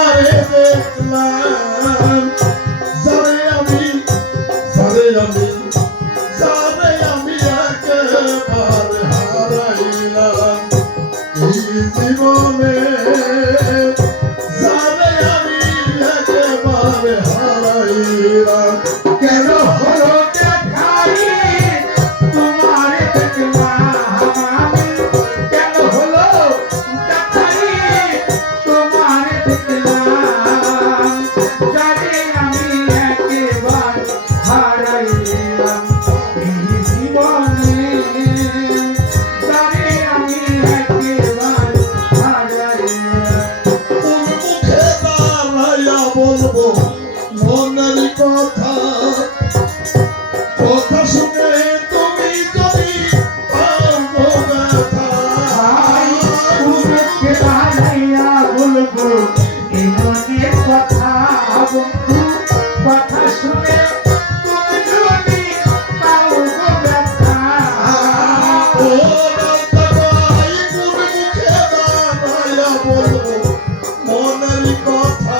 আরে দেখলাম যারে আমি একেবারে হারাইলাম এই জীবনে, যারে আমি একেবারে হারাইলাম। কেন হলো দেখাই তোমার দেখলাম আমি, কেন হলো দেখাই তোমার দেখলাম, যারে আমি একেবারে হারাইলাম এই জীবনে, যারে আমি একেবারে হারাইলাম। কোন মুখে দাঁড়াইয়া বলবো মনের কথা, কথা শুনে তুমি যদি পাও ব্যথা। মুখে দাঁড়াইয়া বলবো এই মনের কথা, বন্ধু কথা শুনে তুমি যদি পাও ব্যথা। ও রাধাই, কোন মুখে দাঁড়াইয়া বলবো মনের কথা,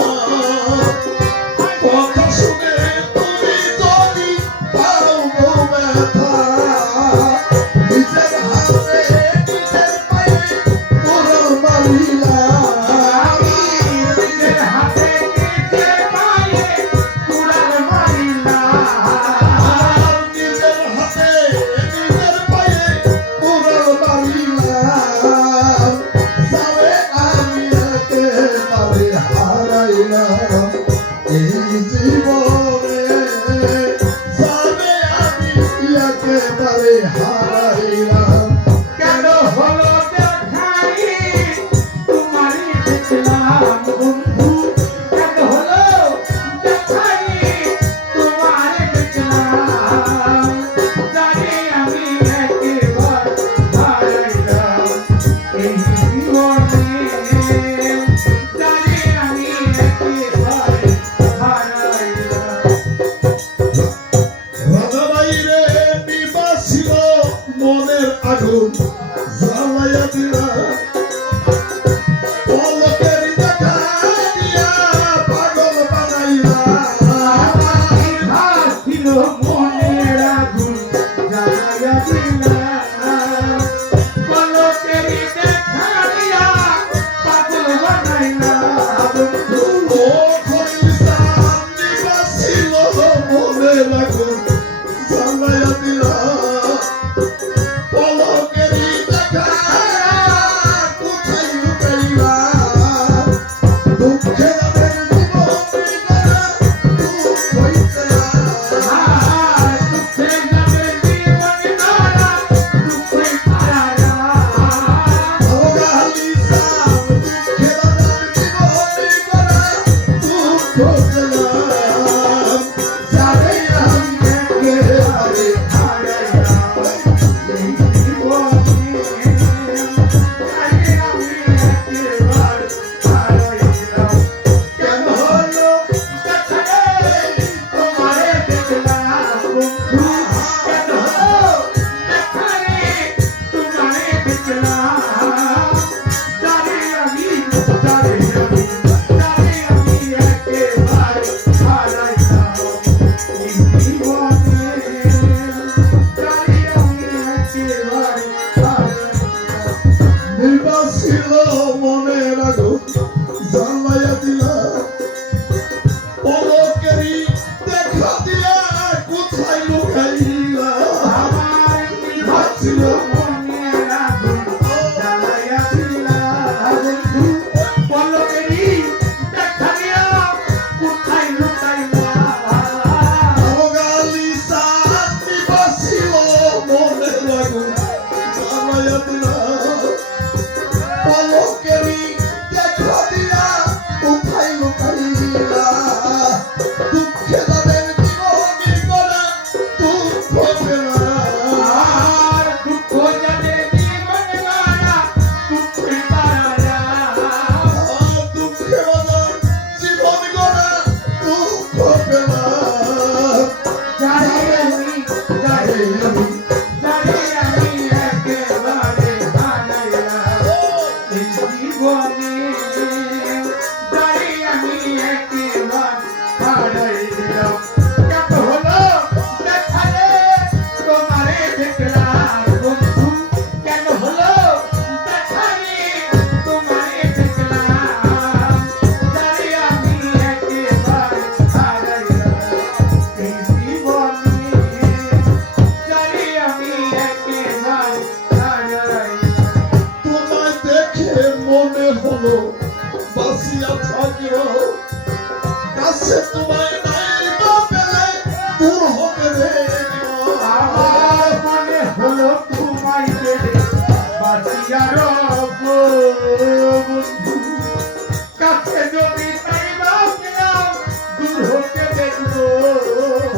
কথা শুনে তুমি যদি পাও ব্যথা। নিজের হাতে নিজের পায়ে মোহর মারিলাম, নিজের হাতে নিজের পায়ে কুড়াল মারিলাম, নিজের হাতে নিজের পায়ে মোহর মারিলাম। যারে আমি একেবারে হারাইলাম এই জীবনে, যারে আমি একেবারে হারাইলাম। কেন হলো দেখাই তোমারই দেখলাম বন্ধু, কেন হলো দেখাই তোমার দেখলাম, জানি আমি একবার হারাইলাম এই জীবনে, জানি আমি একবার থাকিব কাছে তোমায় নাই বা পেলে দূর হতে দেখিব আমার মনে হলো তোমায় পেলে বাঁচিয়া রব বন্ধু কাছে যদি তাই বা পেলাম দূর হতে দেখবো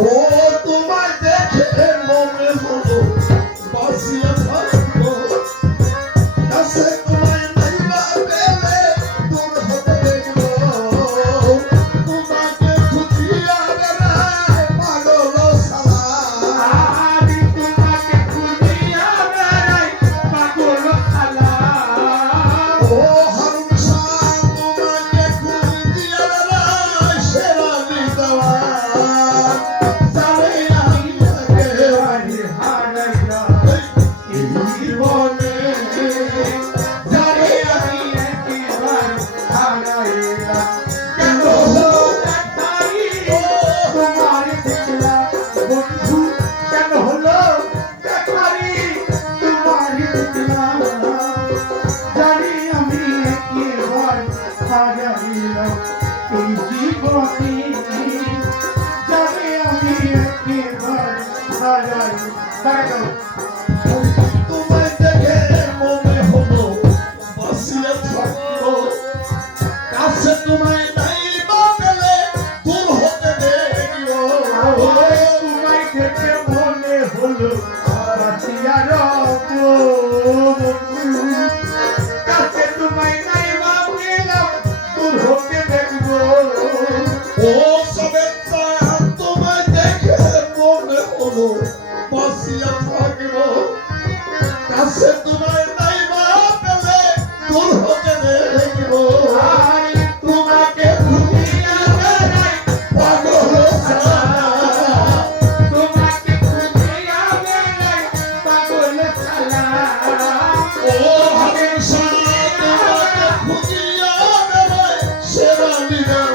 ও তোমায় দেখে মনে হলো বাঁচিয়া থাকিব কাছে তোমায় নাই বা পেলে দূর হতে দেখিব তোমাকে খুঁজিয়া বেড়ায় পাগল সালা আমি তোমাকে খুঁজিয়া বেড়াই পাগল খালা ও হারুন শাহ তোমাকে খুঁজিয়া বেড়ায় শেরালি দেওয়ান জানে আমি একেবারে হারাইয়া এই জীবনে জানি আমি একেবারে হারাইয়া কেন হলো দেখাই তোমার দেখলাম বন্ধু কেন হলো দেখাই তোমার দেখলাম জানি আমি একেবারে হারাইলাম এই জীবনে জানি আমি একেবারে হারাইলাম তোমায় দেখে মনে হলো বাঁচিয়া থাকবো কাছে তোমায় নাই বা পেলে দূর হতে দেখিব তোমায় দেখে মনে হলো বাঁচিয়া রব বন্ধু কাছে তোমায় নাই বা পেলাম দূর হতে দেখবো ও শুভেচ্ছা তোমায় দেখে মনে হলো বাঁচিয়া থাকবো কাছে তোমায় নাই বা পেলে দূর হতে দেখিব আর তোমাকে খুঁজিয়া বেড়াই পাগল সালা তোমাকে খুঁজিয়া বেড়াই পাগল খালা ও হারুন শাহ তোমাকে খুঁজিয়া বেড়ায় শেরালি দেওয়ান